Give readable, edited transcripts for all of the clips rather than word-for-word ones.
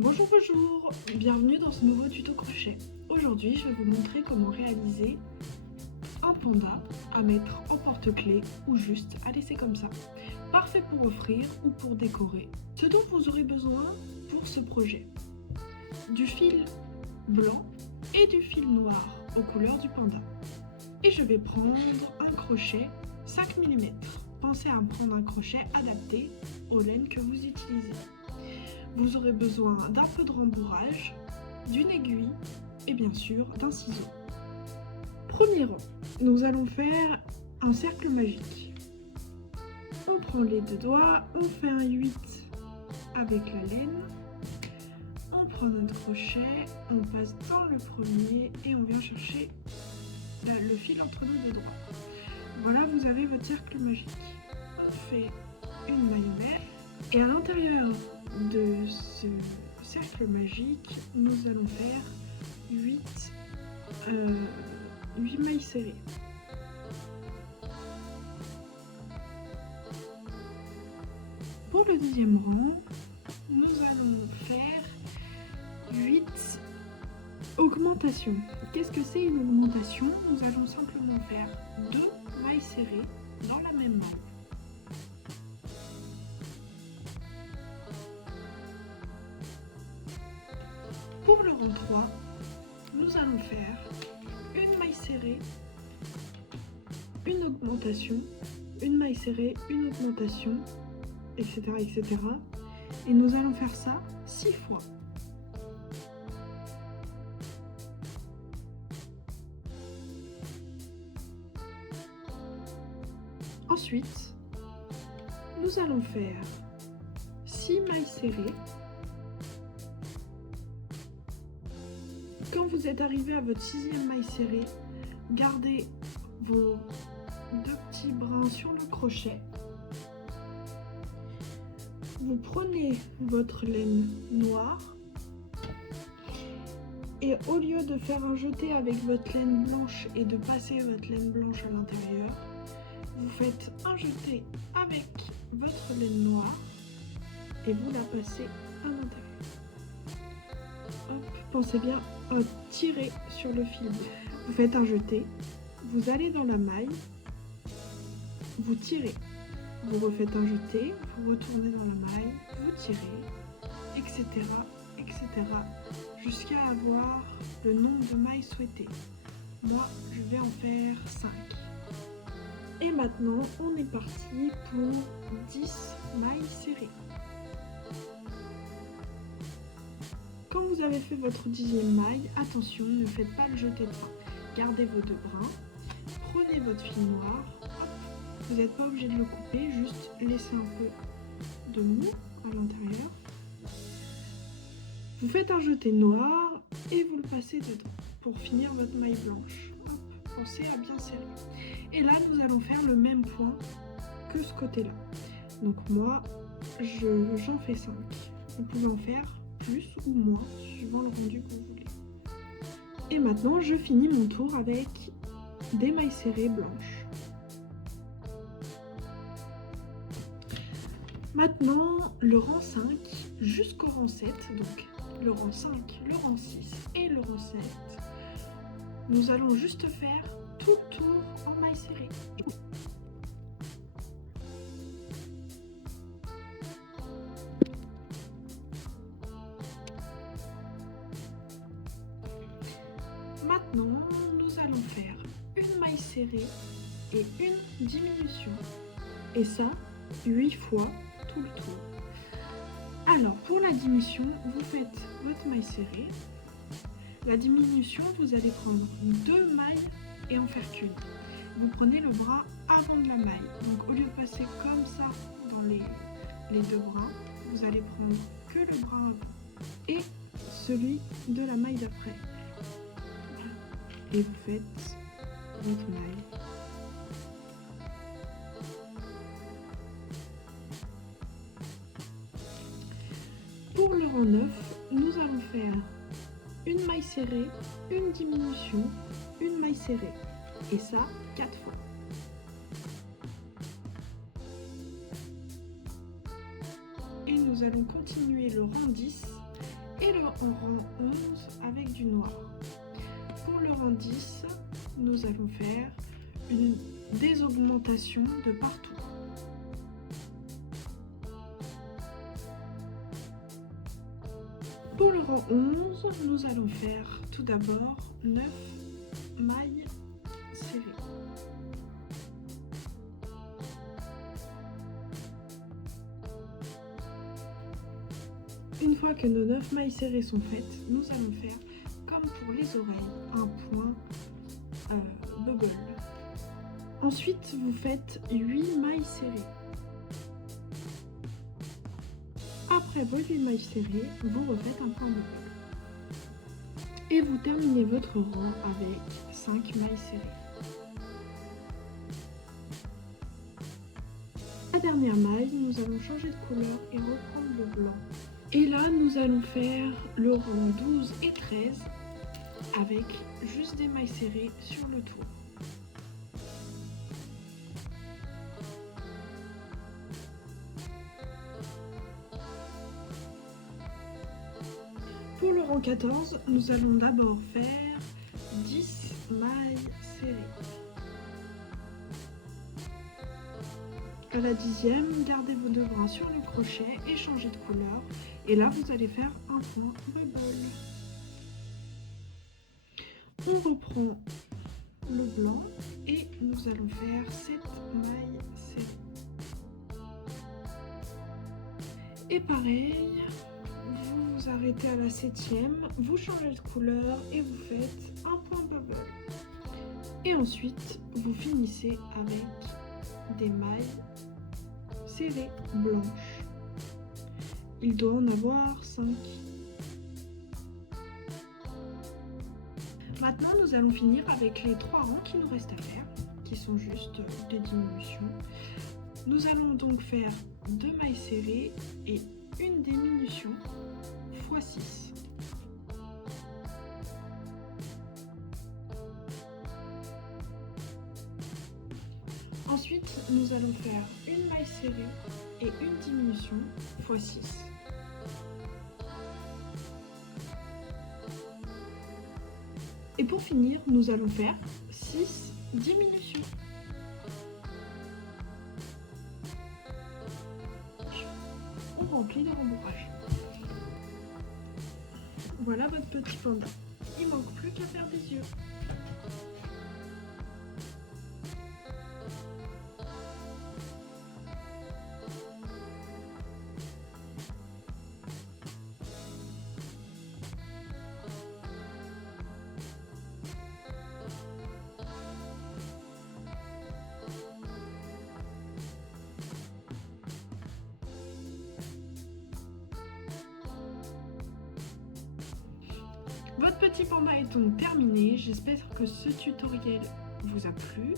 Bonjour, bonjour, bienvenue dans ce nouveau tuto crochet. Aujourd'hui, je vais vous montrer comment réaliser un panda à mettre en porte-clés ou juste à laisser comme ça. Parfait pour offrir ou pour décorer. Ce dont vous aurez besoin pour ce projet: du fil blanc et du fil noir aux couleurs du panda. Et je vais prendre un crochet 5 mm. Pensez à prendre un crochet adapté aux laines que vous utilisez. Vous aurez besoin d'un peu de rembourrage, d'une aiguille et bien sûr d'un ciseau. Premier rang, nous allons faire un cercle magique. On prend les deux doigts, on fait un 8 avec la laine, on prend notre crochet, on passe dans le premier et on vient chercher le fil entre nos deux doigts. Voilà, vous avez votre cercle magique. On fait une maille verte et à l'intérieur de ce cercle magique, nous allons faire 8 mailles serrées. Pour le deuxième rang, nous allons faire 8 augmentations. Qu'est-ce que c'est une augmentation? Nous allons simplement faire 2 mailles serrées dans la même maille. Pour le rang 3, nous allons faire une maille serrée, une augmentation, une maille serrée, une augmentation, etc. etc. Et nous allons faire ça 6 fois. Ensuite, nous allons faire 6 mailles serrées. Quand vous êtes arrivé à votre 6e maille serrée, gardez vos 2 petits brins sur le crochet. Vous prenez votre laine noire et au lieu de faire un jeté avec votre laine blanche et de passer votre laine blanche à l'intérieur, vous faites un jeté avec votre laine noire et vous la passez à l'intérieur. Hop, pensez bien à tirer sur le fil. Vous faites un jeté, vous allez dans la maille, vous tirez, vous refaites un jeté, vous retournez dans la maille, vous tirez, etc. etc. jusqu'à avoir le nombre de mailles souhaité. Moi, je vais en faire 5. Et maintenant, on est parti pour 10 mailles serrées. Quand vous avez fait votre 10e maille, attention, ne faites pas le jeté de brin. Gardez vos 2 brins, prenez votre fil noir, hop, vous n'êtes pas obligé de le couper, juste laissez un peu de mou à l'intérieur. Vous faites un jeté noir et vous le passez dedans pour finir votre maille blanche. Hop, pensez à bien serrer. Et là, nous allons faire le même point que ce côté-là. Donc moi, j'en fais 5. Vous pouvez en faire plus ou moins, suivant le rendu que vous voulez. Et maintenant, je finis mon tour avec des mailles serrées blanches. Maintenant, le rang 5 jusqu'au rang 7, donc le rang 5, le rang 6 et le rang 7, nous allons juste faire tout le tour en mailles serrées. Maintenant, nous allons faire une maille serrée et une diminution. Et ça, 8 fois tout le tour. Alors, pour la diminution, vous faites votre maille serrée. La diminution, vous allez prendre 2 mailles et en faire qu'une. Vous prenez le bras avant de la maille. Donc, au lieu de passer comme ça dans les 2 bras, vous allez prendre que le bras avant et celui de la maille d'après. Et vous faites votre maille. Pour le rang 9, nous allons faire une maille serrée, une diminution, une maille serrée. Et ça, 4 fois. Et nous allons continuer le rang 10 en rang 11 avec du noir. Pour le rang 10, nous allons faire une désaugmentation de partout. Pour le rang 11, nous allons faire tout d'abord 9 mailles serrées. Une fois que nos 9 mailles serrées sont faites, nous allons faire, comme pour les oreilles, un point bubble. Ensuite, vous faites 8 mailles serrées. Après vos 8 mailles serrées, vous refaites un point bubble. Et vous terminez votre rang avec 5 mailles serrées. La dernière maille, nous allons changer de couleur et reprendre le blanc. Et là, nous allons faire le rang 12 et 13 avec juste des mailles serrées sur le tour. Pour le rang 14, nous allons d'abord faire 10 mailles serrées. À la 10e, gardez vos deux bras sur le crochet et changez de couleur. Et là, vous allez faire un point bubble. On reprend le blanc et nous allons faire 7 mailles serrées. Et pareil, vous vous arrêtez à la 7e, vous changez de couleur et vous faites un point bubble. Et ensuite, vous finissez avec des mailles serrées blanches. Il doit en avoir 5. Maintenant, nous allons finir avec les 3 rangs qui nous restent à faire, qui sont juste des diminutions. Nous allons donc faire 2 mailles serrées et une diminution x 6. Ensuite, nous allons faire une maille serrée et une diminution x 6. Et pour finir, nous allons faire 6 diminutions. On remplit le rembourrage. Voilà votre petit panda. Il manque plus qu'à faire des yeux. Votre petit panda est donc terminé. J'espère que ce tutoriel vous a plu,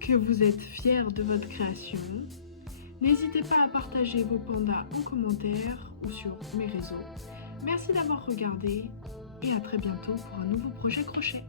que vous êtes fiers de votre création. N'hésitez pas à partager vos pandas en commentaire ou sur mes réseaux. Merci d'avoir regardé et à très bientôt pour un nouveau projet crochet.